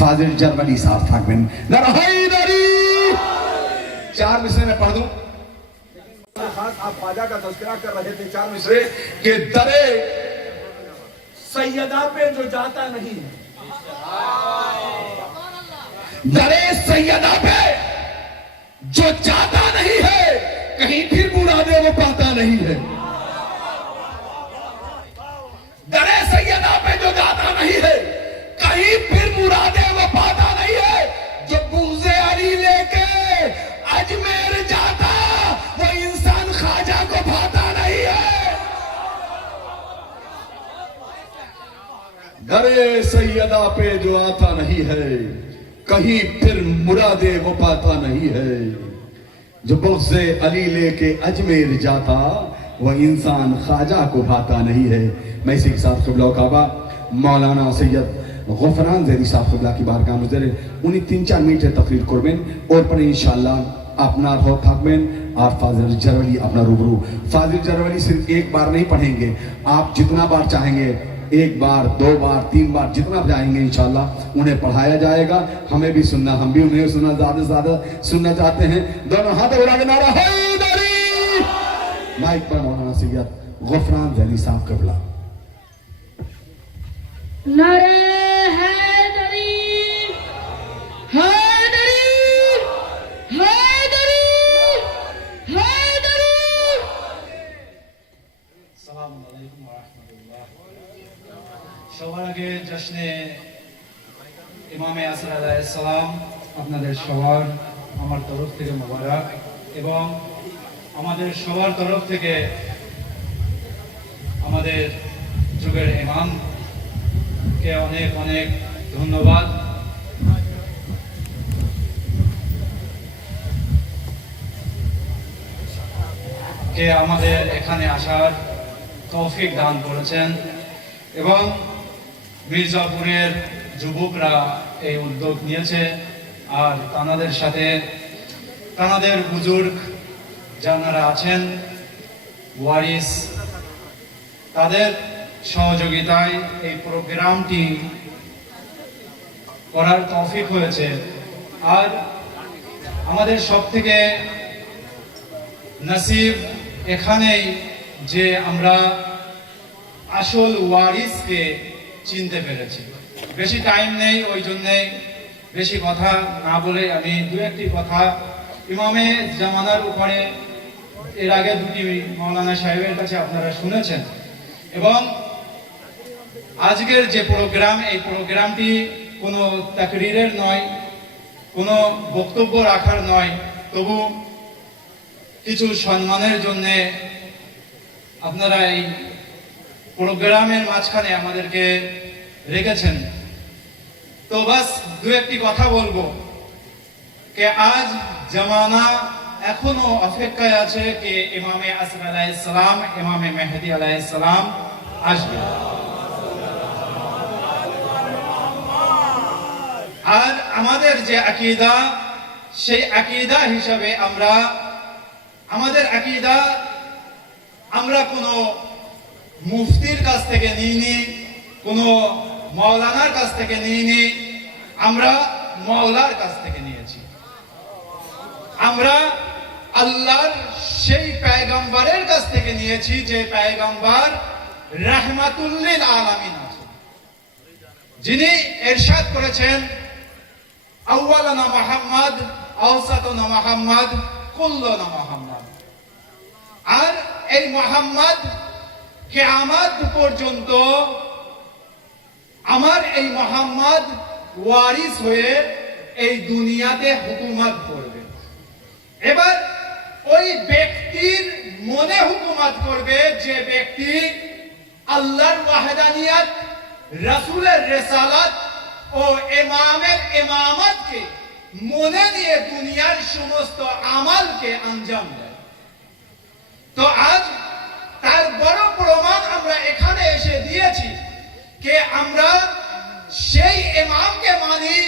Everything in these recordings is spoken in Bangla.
फाजिल जरवली साहब থাকবেন। हैदरी 4 मिसरे में पढ़ दूं। खास आप ख्वाजा का तज़किरा कर रहे थे 4 मिसरे कि दरे सैयदा पे जो जाता नहीं, दरे सैयदा पे जो जाता नहीं है, कहीं फिर मुरादे वो पाता नहीं है। दरे सैयदा पे जो जाता नहीं है, कहीं फिर मुरादे वो पाता नहीं है। जो बुग़्ज़े अली लेके अजमेर जाता, वो इंसान ख्वाजा को पाता नहीं है। दरे सैयदा पे जो आता नहीं है, कहीं फिर मुरादे वो पाता नहीं है। जो बुग़्ज़े अली लेके अजमेर जाता, वह इंसान ख्वाजा को भाता नहीं है। मैं इसी के साथ क़िबला काबा मौलाना सैयद गफरान ज़ैदी साहब क़िबला की बारगाह में ज़रे उन्हीं 3-4 मिनट तकरीर करবেন और पर इंशाअल्लाह अपना हो থাকবেন। और फाजिल जरवली अपना रूबरू। फाजिल जरवली सिर्फ एक बार नहीं पढ़ेंगे, आप जितना बार चाहेंगे, 1 बार 2 बार 3 बार जितना चाहेंगे इंशाअल्लाह उन्हें पढ़ाया जाएगा। हमें भी सुनना, हम भी उन्हें सुनना ज़्यादा से ज़्यादा सुनना चाहते हैं। दोनों हाथ उठा के नारा हैदरी। माइक पर मौलाना सैयद गफरान ज़ैदी साहब क़िबला। नारे हैदरी, हैदरी, हैदरी, हैदरी। আসসালামু আলাইকুম ওয়া রাহমাতুল্লাহ। সবার আগে জশ্নে ইমামে আসর আলাইহিস সালাম আপনাদের সবার আমার তরফ থেকে মোবারক, এবং আমাদের সবার তরফ থেকে আমাদের যুগের ইমামকে অনেক অনেক ধন্যবাদ। কে আমাদের এখানে আসার তৌফিক দান করেছেন, এবং মির্জাপুরের যুবকরা এই উদ্যোগ নিয়েছে। আর তানাদের সাথে তানাদের বুজুর্গ যারা আছেন ওয়ারিস, তাদের সহযোগিতায় এই প্রোগ্রামটি করার তৌফিক হয়েছে। আর আমাদের সবথেকে নসিব এখানেই যে আমরা আসল ওয়ারিসকে চিনতে পেরেছি। বেশি টাইম নেই, ওই জন্যে বেশি কথা না বলে আমি 2-1টি কথা ইমামে জামানার উপরে এর আগে 2টি মৌলানা সাহেবের কাছে আপনারা শুনেছেন। এবং আজকের যে প্রোগ্রাম, এই প্রোগ্রামটি কোনো তাকরীরের নয়, কোনো বক্তব্য রাখার নয়, তবু কিছু সম্মানের জন্য আপনারা এই প্রোগ্রামের মাঝখানে আমাদেরকে রেখেছেন। তো বাস 2-1টি কথা বলবো যে আজ জামানা এখনো অপেক্ষায় আছে যে ইমামে আসর আলাইহিস সালাম, ইমামে মেহেদী আলাইহিস সালাম আসবে। আর আমাদের যে আকীদা, সেই আকীদা হিসাবে আমাদের আকীদা আমরা কোনো মুফতির কাছ থেকে নিইনি, কোনো মাওলানার কাছ থেকে নিইনি, আমরা মাওলার কাছ থেকে নিয়েছি। আমরা আল্লাহর সেই পয়গম্বরের কাছ থেকে নিয়েছি যে পয়গম্বর রাহমাতুল লিল আলামিন আছেন, যিনি ইরশাদ করেছেন আউয়ালানা মুহাম্মদ, আওসাতুনা মুহাম্মদ, কুল্লুনা মুহাম্মদ। আর এই মুহাম্মদ কিয়ামত পর্যন্ত আমার এই মুহাম্মদ ওয়ারিস হয়ে এই দুনিয়াতে হুকুমত করবে। এবার ওই ব্যক্তির মনে হুকুমত করবে যে ব্যক্তি আল্লাহর ওয়াহদানিয়ত, রাসূলের রিসালাত ও ইমামের ইমামতকে মনে নিয়ে দুনিয়ার সমস্ত আমলকে আঞ্জাম দেয়। তো আজ তার বড় প্রমাণ আমরা এখানে এসে দিয়েছি যে আমরা সেই ইমামকে মানি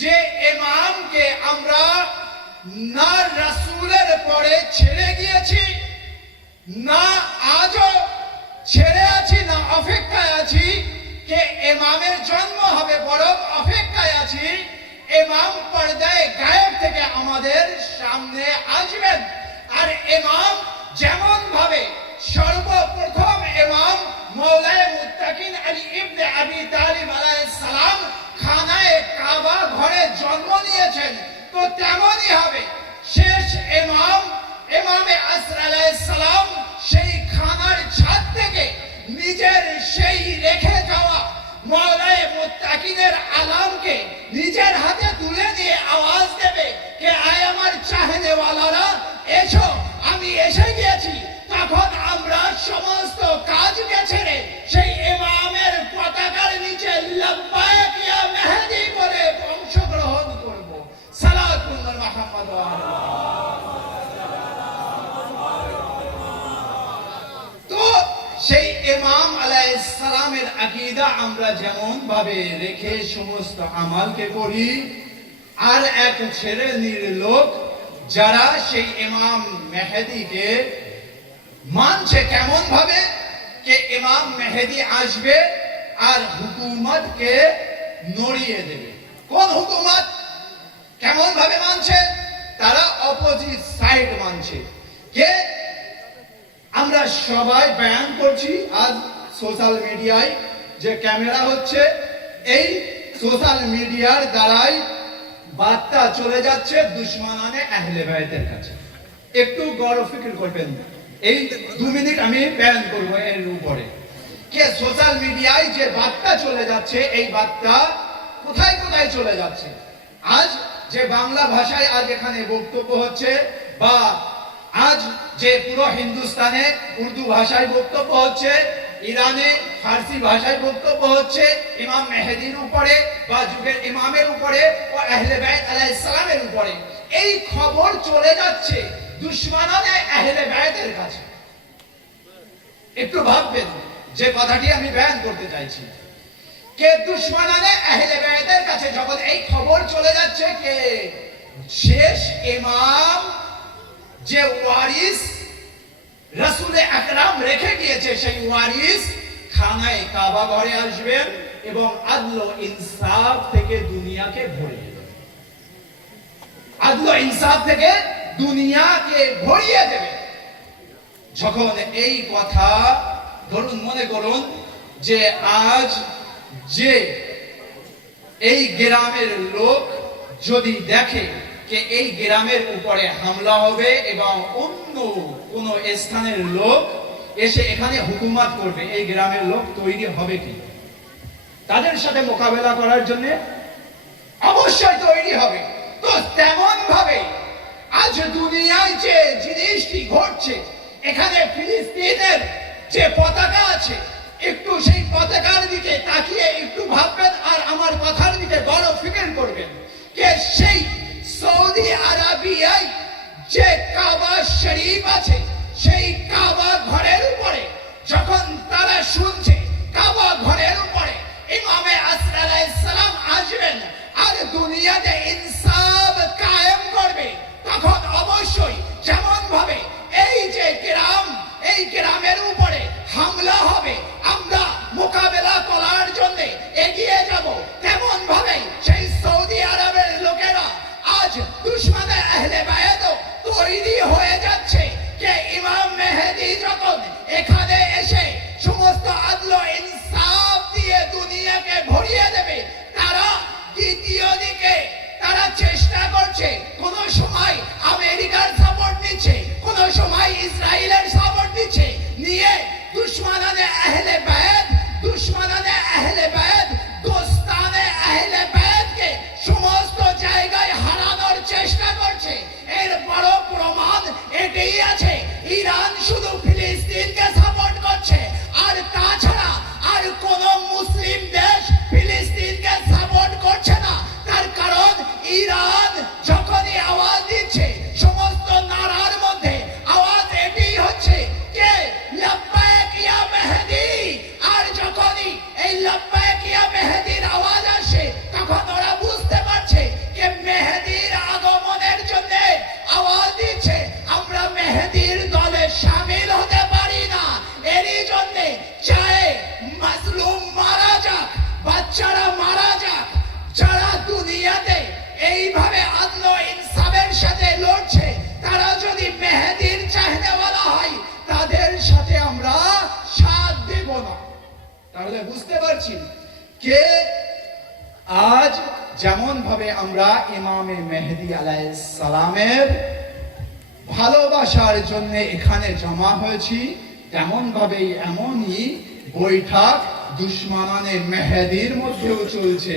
যে ইমামকে আমরা না রাসূলের পরে ছেড়ে গিয়েছি, না আজও ছেড়ে আছি, না অপেক্ষায় আছি যে ইমামের জন্ম হবে, বরং অপেক্ষায় আছি ইমাম পর্দায় গায়েব থেকে আমাদের সামনে আসবেন। আর ইমাম যেমন ভাবে সর্বপ্রথম ইমাম মওলায়ে মুত্তাকিন আলী ইবনে আবি তালিব আলাইহিস সালাম খানায়ে কাবা ঘরে জন্ম নিয়েছেন, তো তেমনই হবে শেষ ইমাম ইমামে আসর আলাইহিস সালাম সেই খানার ছাদ থেকে নিজের সেই রেখে যাওয়া মওলায়ে মুত্তাকিনের আলামকে নিজের হাতে তুলে নিয়ে আওয়াজ দেবে কে আয় আমার চাহনেওয়ালারা এসো, আমি এসে গিয়েছি। তখন আমরা সমস্ত কাজকে ছেড়ে সেই ইমামের পতাকার নিচে লব্বাইক ইয়া মেহদি বলে অংশগ্রহণ করব। সালাতুন মুহাম্মাদ ওয়া তো সেই ইমাম আলাইহিস সালামের আকীদা আমরা যেমন ভাবে রেখে সমস্ত আমালকে করি, আর এক শ্রেণীর লোক যারা সেই ইমাম মেহেদীকে মানছে কেমন ভাবে কে ইমাম মেহেদী আসবে আর হুকুমতকে নড়িয়ে দেবে। কোন হুকুমত কেমন ভাবে মানছে? তারা অপোজিট সাইড মানছে। কে আমরা সবাই বয়ান করছি আজ সোশ্যাল মিডিয়ায় যে ক্যামেরা হচ্ছে, এই সোশ্যাল মিডিয়ার দ্বারাই বার্তা চলে যাচ্ছে দুশমনানে আহলে বাইতের কাছে। একটু গৌর ফিকির করবেন, এই 2 মিনিট আমি বয়ান করব এর উপরে। কে সোশ্যাল মিডিয়ায় যে বার্তা চলে যাচ্ছে, এই বার্তা কোথায় কোথায় চলে যাচ্ছে? আজ যে বাংলা ভাষায় আজ এখানে বক্তব্য হচ্ছে, বা আজ যে পুরো হিন্দুস্তানে উর্দু ভাষায় বক্তব্য হচ্ছে, ইরানে ফার্সি ভাষায় বক্তব্য হচ্ছে ইমাম মেহেদীর উপরে বা যুগের ইমামের উপরে ও আহলে বাইত আলাইহিস সালামের উপরে, এই খবর চলে যাচ্ছে দুশমনানে আহলে বাইতের কাছে। একটু ভাববেন যে কথাটি আমি বয়ান করতে চাইছি, কে দুশমনানে আহলে বাইতের কাছে যখন এই খবর চলে যাচ্ছে কে শেষ ইমাম যে ওয়ারিস রাসূলে আকরাম রেখে গিয়েছে, সেই ওয়ারিস খানায়ে কাবা ঘরে আসবেন এবং আদল ও ইনসাফ থেকে দুনিয়াকে ভরিয়ে দেবেন। আদল ও ইনসাফ থেকে দুনিয়াকে ভরিয়ে দেবে। যখন এই কথা ধরুন মনে করুন যে আজ যে এই গ্রামের লোক যদি দেখে যে এই গ্রামের উপরে হামলা হবে এবং অন্য কোন স্থানের লোক এসে এখানে হুকুমত করবে, এই গ্রামের লোক তৈরি হবে কি? তাদের সাথে মোকাবেলা করার জন্য অবশ্যই তৈরি হবে। তো তেমন ভাবে আজ দুনিয়ায় যে জিনিসটি ঘটছে, এখানে ফিলিস্তিনের যে পতাকা আছে, একটু সেই পতাকার দিকে তাকিয়ে একটু ভাববেন আর আমার কথার দিকে বড় ফিকির করবেন যে সেই সৌদি আরবিয়ায় যে কাবা শরীফ আছে, সেই কাবা ঘরের উপরে যখন তারা শুনছে কাবা ঘরের উপরে ইমামে আসর আলাইহিস সালাম আসবেন আর দুনিয়াতে ইনসাফ কায়েম করবে, তখন অবশ্যই যেমন ভাবে এই যে গ্রাম, এই গ্রামের উপরে হামলা হবে, আমরা মোকাবেলা করার জন্য এগিয়ে যাব, তেমন ভাবে সেই সৌদি আরবের লোকেরা আজ দুশমনে আহলে বাইত তৈরি হয়ে যাচ্ছে যে ইমাম মেহেদী যখন এখানে এসে সমস্ত আদল ও ইনসাফ দিয়ে দুনিয়াকে ভরিয়ে দেবে, তারা দ্বিতীয় দিকে তারা চেষ্টা করছে, কোন সময় আমেরিকার সাপোর্ট নিচ্ছে, কোন সময় ইসরায়েলের সাপোর্ট নিচ্ছে, নিয়ে দুশমনানে আহলে বাইত, দুশমনানে আহলে বাইত, দোস্তানে আহলে বাইতকে সমস্ত জায়গায় হারানোর চেষ্টা করছে। এর বড় প্রমাণ এটাই আছে, ইরান শুধু ফিলিস্তিনকে সাপোর্ট করছে, আর তাছাড়া আর কোন মুসলিম দেশ ফিলিস্তিনকে সাপোর্ট করছে না। তার কারণ ইরান যখনই আওয়াজ দিচ্ছে, সমস্ত নারার মধ্যে আওয়াজ এটাই হচ্ছে কে লব্বাইক ইয়া মেহেদী, আর যখনই এই লব্বাইক ইয়া মেহেদীর আওয়াজ আসে, তখন ওরা বুঝতে পারছে যে মেহেদীর আগমনের জন্য আওয়াজ দিচ্ছে, আমরা মেহেদী তাহলে বুঝতে পারছি কে আজ যেমন ভাবে আমরা ইমামে মেহেদী আলাইহিস সালামের ভালোবাসার জন্য এখানে জমা হয়েছি, তেমন ভাবে এমনই বৈঠক দুশমনানে মেহেদীর মধ্যেও চলছে।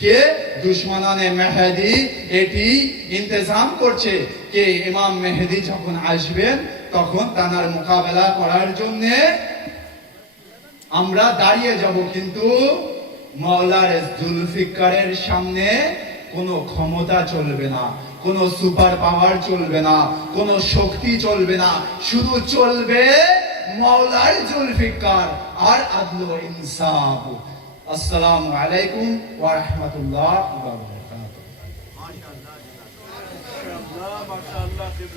কে দুশমনানে মেহেদী এটি ইন্তজাম করছে কে ইমাম মেহেদী যখন আসবেন তখন তার মোকাবেলা করার জন্য আমরা দাঁড়িয়ে যাব, কিন্তু মাওলার জুলফিকারের সামনে কোনো ক্ষমতা চলবে না, কোনো সুপার পাওয়ার চলবে না, কোনো শক্তি চলবে না, শুধু চলবে মাওলার জুলফিকার আর আদল ও ইনসাফ। আসসালামু আলাইকুম ওয়া রাহমাতুল্লাহি ওয়া বারাকাতুহু।